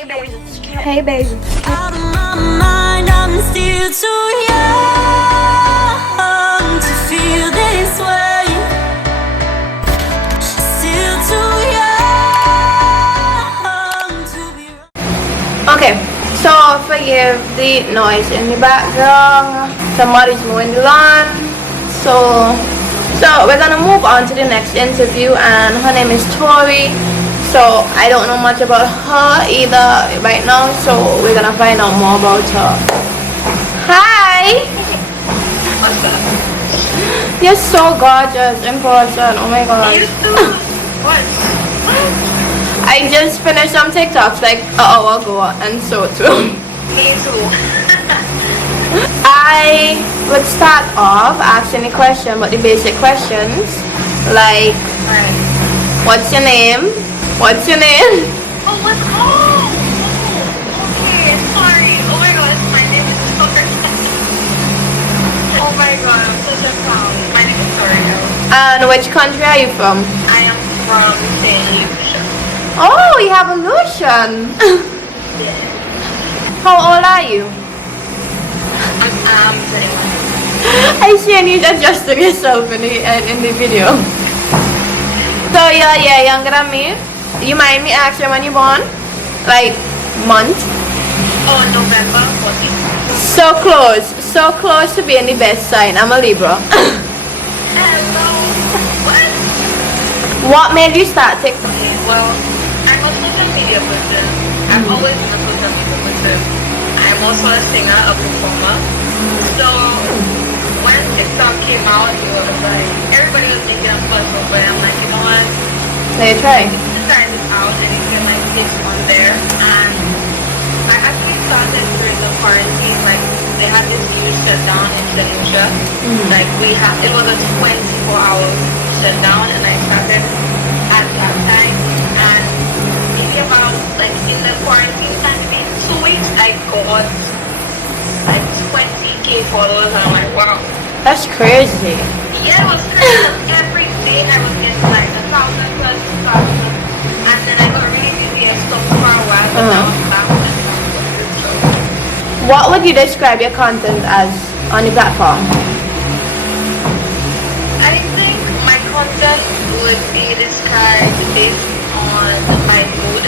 Hey, baby. Out of my mind, I'm still too young to feel this way. Still too young to be. Okay, so forgive the noise in the background. Somebody's mowing the lawn. So we're gonna move on to the next interview, and her name is Tori. So I don't know much about her either right now, so we're gonna find out more about her. Hi! What's up? You're so gorgeous in person. Oh my god. You too. What? I just finished some TikToks like an hour ago, and so too. Me too. I would start off asking the question, but the basic questions, like, Alright. what's your name? What's your name? Oh, what's okay, sorry. Oh my gosh, my name is Tori. Oh my god, I'm such a clown. My name is Tori. And which country are you from? I am from st. Lucia. Oh, you have a Lucian. How old are you? I'm 21. I see, and you adjusted yourself in the video. So you're younger than me. You mind me asking when you born? Like month? Oh, November 14th. So close to being the best sign. I'm a Libra. Hello. What? What made you start TikTok? Okay, well, I'm a social media person. I've always been a social media person. I'm also a singer, a performer. So when TikTok came out, it was like everybody was thinking I'm special, but I'm like, you know what? Let me try. Try this out and you can like take on there. And I actually started during the quarantine. Like they had this huge shutdown in St. Lucia. Like it was a 24-hour shutdown, and I started at that time. And maybe about like in the quarantine time, maybe 2 weeks, I got like 20K followers. And I'm like, wow. That's crazy. Yeah, it was crazy. Every day I was getting like 1,000 plus 2,000. And then I got really busy and stopped for a while. But now I'm back on it. What would you describe your content as on the platform? I think my content would be described based on my mood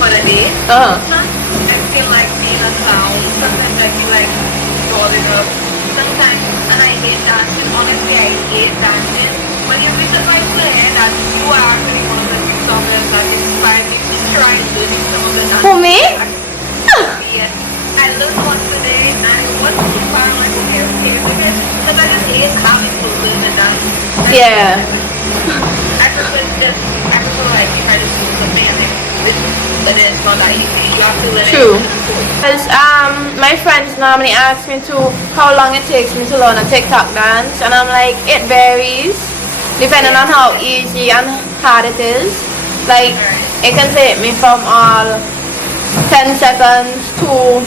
for the day. Sometimes I feel like being a clown. Sometimes I feel like rolling up. Sometimes, and I hate dancing. Honestly, I hate dancing. But the reason why I say that you are actually one of the TikTokers that inspired me to try doing some of the dances. For me? Yes. I learned one today, and it wasn't too far. I'm like, okay, because I just hate having to learn the dance. Yeah. I prefer like if I just do something and then it's not that easy. You have to let True. it. Because my friends normally ask me how long it takes me to learn a TikTok dance, and I'm like, it varies depending on how easy and hard it is. Like it can take me from all 10 seconds to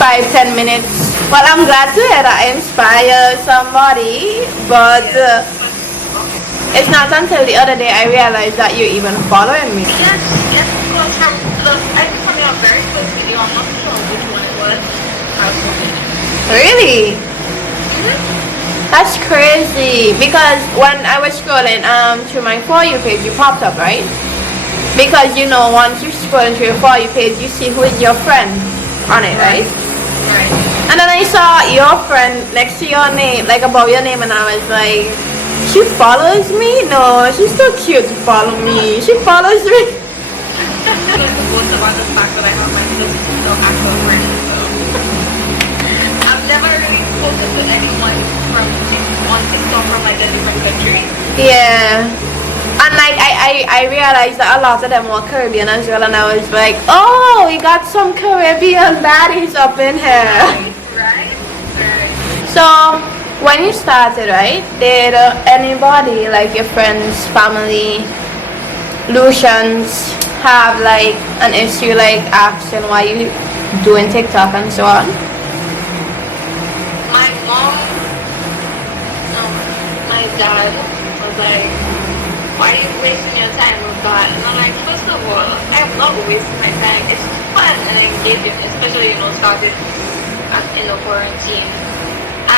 5-10 minutes. Well, I'm glad to hear that I inspire somebody, but it's not until the other day I realized that you're even following me. Yes, because I think from your very first video, I'm not sure which one it was. Really? That's crazy, because when I was scrolling through my For You page, you popped up, right? Because you know, once you're scrolling through your For You page, you see who is your friend on it, right? Right. And then I saw your friend next to your name, like above your name, and I was like, she follows me? No, she's so cute to follow me. She follows me. I'm going to boast about the fact that I have my TikTok actual friends. So I've never really spoken to anyone on TikTok from like a different country. Yeah. And like I realized that a lot of them were Caribbean as well, and I was like, oh, we got some Caribbean baddies up in here. Right. So when you started, right, did anybody, like your friends, family, Lucians, have like an issue like asking why you doing TikTok and so on? My mom, my dad was like, why are you wasting your time with God. And I'm like, first of all, I'm not wasting my time. It's fun and engaging, especially, started in the quarantine.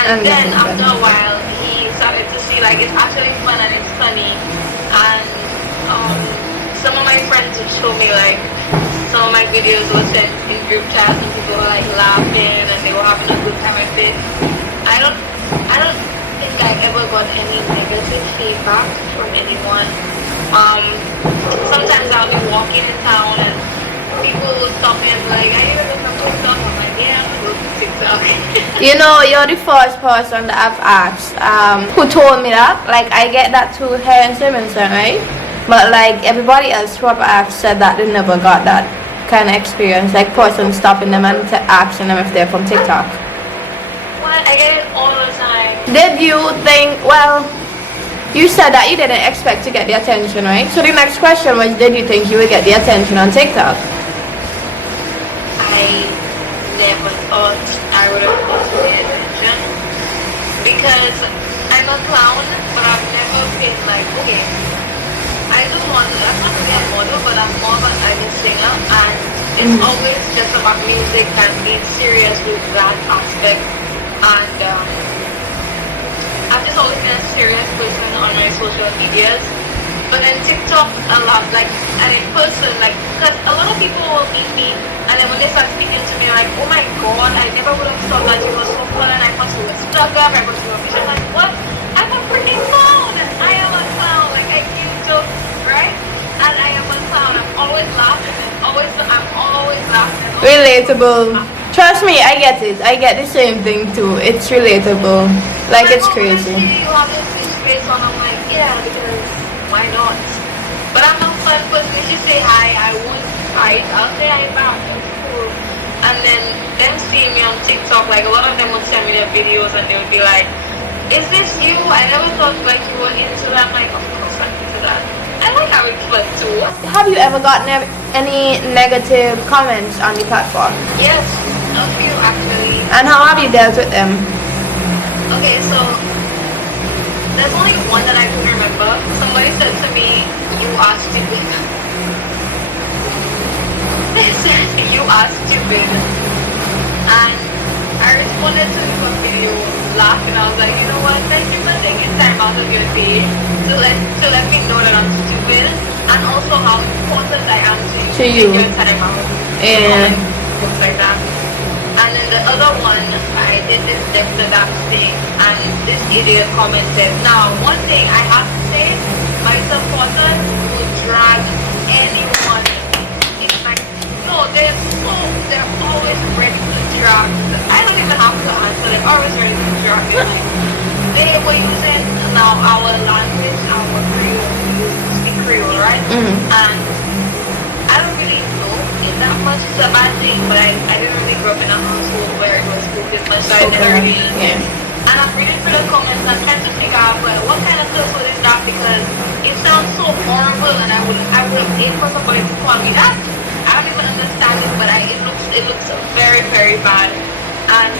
And then after a while, he started to see like it's actually fun and it's funny. And some of my friends would show me like some of my videos were sent in group chats and people were like laughing and they were having a good time with it. I don't think I ever got any negative feedback from anyone. Sometimes I'll be walking in town and people would stop me and be like, are you ever from TikTok? I'm like, yeah, I'm going to TikTok. You're the first person that I've asked who told me that. Like, I get that too here in St. Vincent, right? But like everybody else who I've asked said that they never got that kind of experience. Like person stopping them and asking them if they're from TikTok. Well, I get it all the time. Did you think, well, you said that you didn't expect to get the attention, right? So the next question was, did you think you would get the attention on TikTok? I never thought I would have got the attention because I'm a clown, but I've never been like, okay, I do model. I'm not really a model, but I'm more of a singer, and it's always just about music and being serious with that aspect. And I've just always been a serious person on my social medias. But then TikTok a lot, like, and in person, like, because a lot of people will meet me, and then when they start speaking to me, like, oh my God, I never would have thought that you were so cool, and I thought you were stuck up, I thought you were I'm like, what? I'm a freaking clown! I am a clown! Like, I feel so, right? And I am a clown. I'm always laughing, I'm always laughing. Relatable. Trust me, I get it. I get the same thing too. It's relatable. Like, it's crazy. You have this face on, I'm like, yeah, because why not? But I'm a fun person. If you say hi, I won't fight. I'll say hi back. It's cool. And then them seeing me on TikTok, like a lot of them would send me their videos and they would be like, is this you? I never thought like you were into that. I'm like, of course I'm into that. I like how it's fun too. Have you ever gotten any negative comments on the platform? Yes, a few actually. And how have you dealt with them? Okay, so there's only one that I can remember. Somebody said to me, you are stupid. They said, you are stupid. And I responded to the video laughing. I was like, you know what, thank you for taking time out of your day to let me know that I'm stupid. And also how important I am to you. Take your time out. Yeah. Things like that. And then the other one, I did this depth of that thing, and this idiot commented. Now, one thing I have to say, my supporters will drag anyone. It's like, no, they're always ready to drag. I don't even have to answer, they're always ready to drag. They were using now our language, our Creole, we speak Creole, right? And I don't really know it that much. It's a bad thing, but I didn't really grow up in a household where it was spoken much, so I never really And I'm reading through the comments and I'm trying to figure out, well, what kind of curse is that, because it sounds so horrible and I would have paid for somebody to call me that. I don't even understand it, but it looks very, very bad. And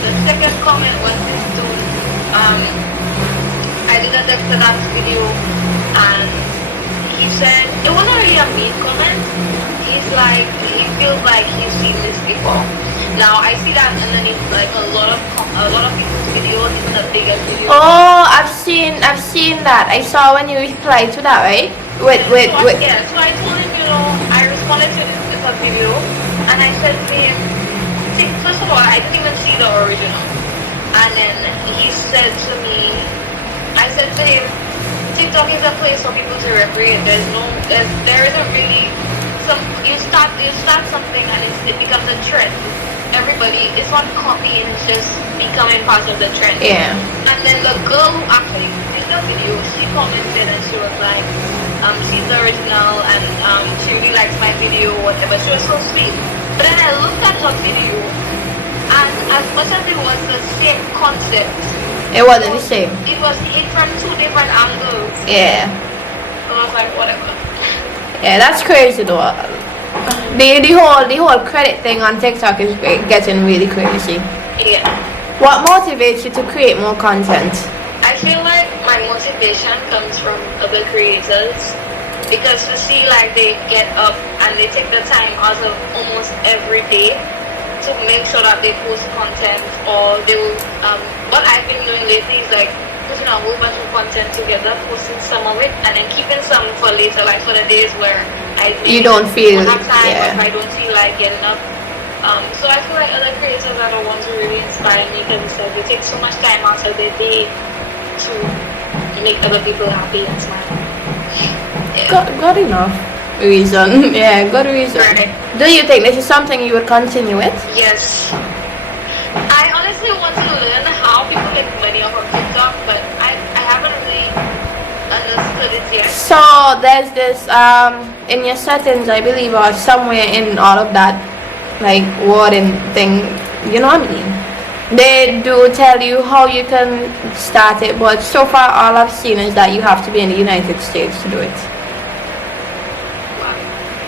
the second comment was this dude. I did a Dex to that video and he said, it wasn't really a mean comment. He's like, he feels like he's seen this before. Now I see that underneath like a lot of people's videos, even the bigger videos. Oh, I've seen that. I saw when you replied to that, right? Yeah, so I told him, I responded to this video and I said to him, first of all, I didn't even see the original. And then he said to me, I said to him, TikTok is a place for people to recreate. There isn't really you start something and it becomes a trend. Everybody, it's not copying, it's just becoming part of the trend. Yeah. And then the girl who actually did the video, she commented and she was like, she's the original and she really likes my video, whatever. She was so sweet. But then I looked at her video and as much as it was the same concept, it wasn't the same. It was hit from two different angles. Yeah. So I was like, whatever. Yeah, that's crazy though. The whole credit thing on TikTok is getting really crazy. Yeah. What motivates you to create more content? I feel like my motivation comes from other creators. because to see like they get up and they take the time out of almost every day to make sure that they post content, or they will what I've been doing lately is like putting a whole bunch of content together, posting some of it, and then keeping some for later, like for the days where I You don't feel, have time, yeah. or if I don't feel like getting up. So I feel like other creators are the ones who really inspire me, because it's like they take so much time out of their day to make other people happy and smile. Yeah. Good enough reason. Yeah, good reason. Right. Do you think this is something you would continue with? Yes. I honestly want to learn how people make money off of TikTok, but I haven't really understood it yet. So there's this in your settings, I believe, or somewhere in all of that, like wording thing, you know what I mean? They do tell you how you can start it, but so far all I've seen is that you have to be in the United States to do it.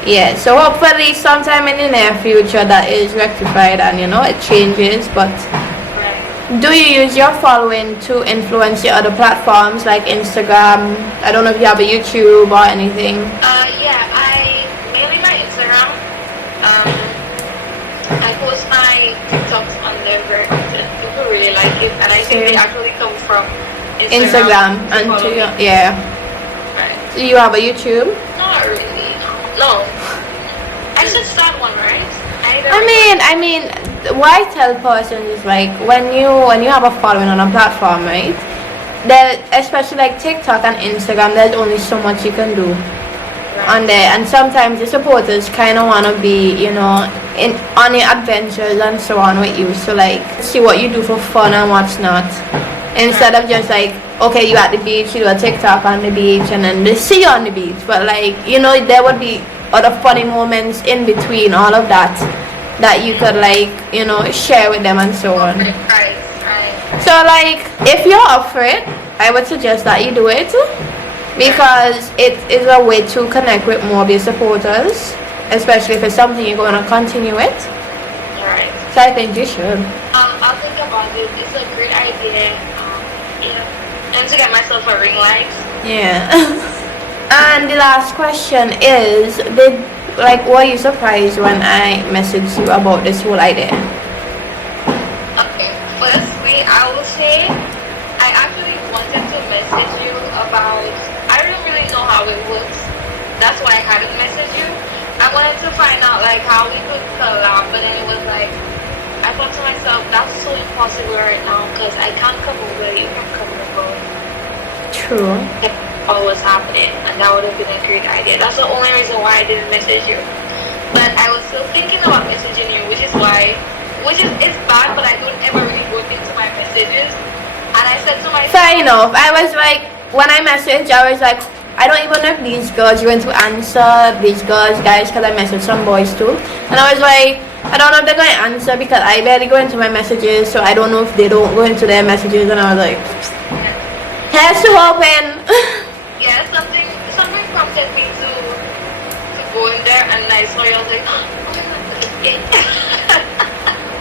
Yeah, so hopefully sometime in the near future that is rectified and it changes. But Right. do you use your following to influence your other platforms like Instagram? I don't know if you have a YouTube or anything. Yeah, I mainly my Instagram. I post my TikToks on there very often. People really like it, and I think they actually come from Instagram to and follow to me. your, yeah. Right. Do you have a YouTube? Not really. No. I should start one, right? I mean, what I tell persons is like when you have a following on a platform, right? There, especially like TikTok and Instagram, there's only so much you can do on there, and sometimes the supporters kind of want to be, on your adventures and so on with you. So like, see what you do for fun and what's not, instead of just like, okay, you at the beach, you do a TikTok on the beach, and then they see you on the beach. But like, there would be other funny moments in between all of that you could like, share with them and so on. Right. So like, if you're up for it, I would suggest that you do it, because it is a way to connect with more of your supporters, especially if it's something you're going to continue with. Right. So I think you should. I'll think about it. It's a great idea. And to get myself a ring light. Yeah. And the last question is, were you surprised when I messaged you about this whole idea? Okay. Firstly, I will say I actually wanted to message you about. I don't really know how it works. That's why I hadn't messaged you. I wanted to find out like how we could collab, but then it was like I thought to myself, that's so impossible right now because I can't come over. You can come over. True. All was happening, and that would have been a great idea. That's the only reason why I didn't message you. But I was still thinking about messaging you, which is it's bad, but I don't ever really go into my messages. And I said to myself, Fair enough. I was like, when I messaged, I was like, I don't even know if these girls are going to answer, these guys, because I messaged some boys too. And I was like, I don't know if they're going to answer because I barely go into my messages, so I don't know if they don't go into their messages. And I was like, here's to open. yeah, something prompted me to go in there, and I saw you. I was like, oh my god, okay.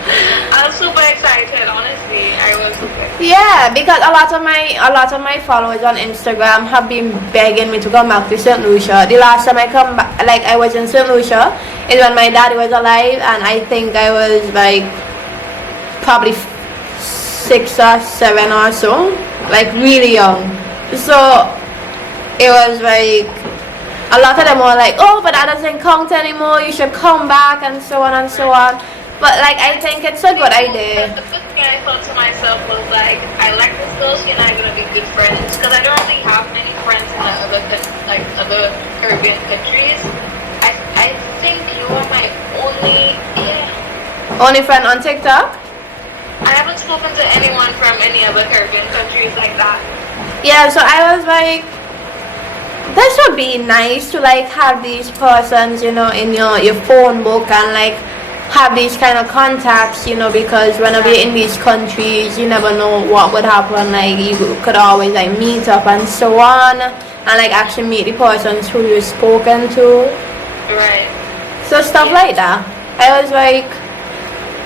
I was super excited, honestly. I was super excited. Yeah, because a lot of my followers on Instagram have been begging me to come back to St. Lucia. The last time I come back, like I was in St. Lucia, is when my daddy was alive, and I think I was like probably 6 or 7 or so, like really young. So it was like a lot of them were like, oh, but that doesn't count anymore, you should come back, and so on and so on. But like, I think it's a good idea. The first thing I thought to myself was like, I like this girl, she and I are gonna be good friends, because I don't really have many friends in other Caribbean countries. I think you are my Only friend on TikTok? I haven't spoken to anyone from any other Caribbean countries like that. Yeah, so I was like, this would be nice to like have these persons, in your phone book, and like have these kind of contacts, because whenever you're in these countries, you never know what would happen. Like you could always like meet up and so on, and like actually meet the persons who you've spoken to. Right. So stuff like that. I was like,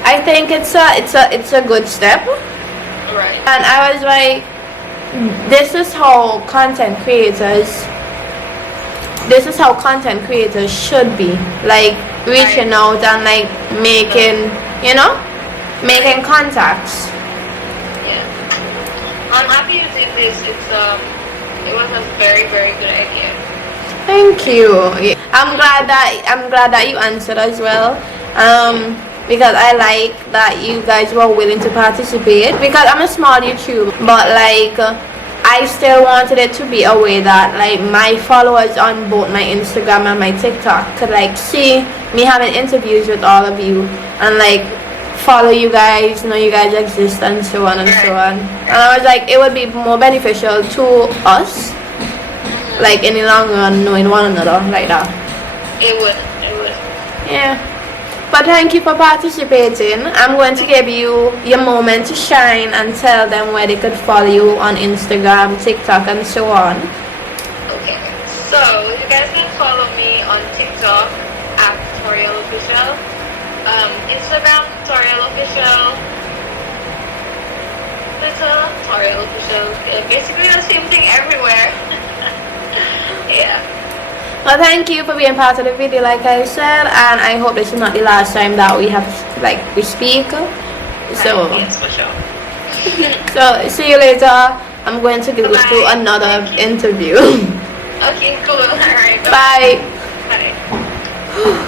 I think it's a good step. Right. And I was like, this is how content creators this is how content creators should be, like reaching out and like making, you know, making contacts. Yeah. I'm happy you did this. It was a very, very good idea. Thank you. I'm glad that you answered as well. Because I like that you guys were willing to participate, because I'm a small YouTuber, but like I still wanted it to be a way that like my followers on both my Instagram and my TikTok could like see me having interviews with all of you and like follow you guys, know you guys exist, and so on and so on. And I was like, it would be more beneficial to us, like in the long run, knowing one another like that. It would. Yeah. But thank you for participating. I'm going to give you your moment to shine and tell them where they could follow you on Instagram, TikTok, and so on. Okay. So you guys can follow me on TikTok at Tori Official, Instagram Tori Official, Twitter Tori Official. Yeah, basically the same thing everywhere. Yeah. Well, thank you for being part of the video, like I said, and I hope this is not the last time that we speak. So, yes, for sure. so see you later. I'm going to go to another interview. Okay, cool. Alright. Bye. Bye.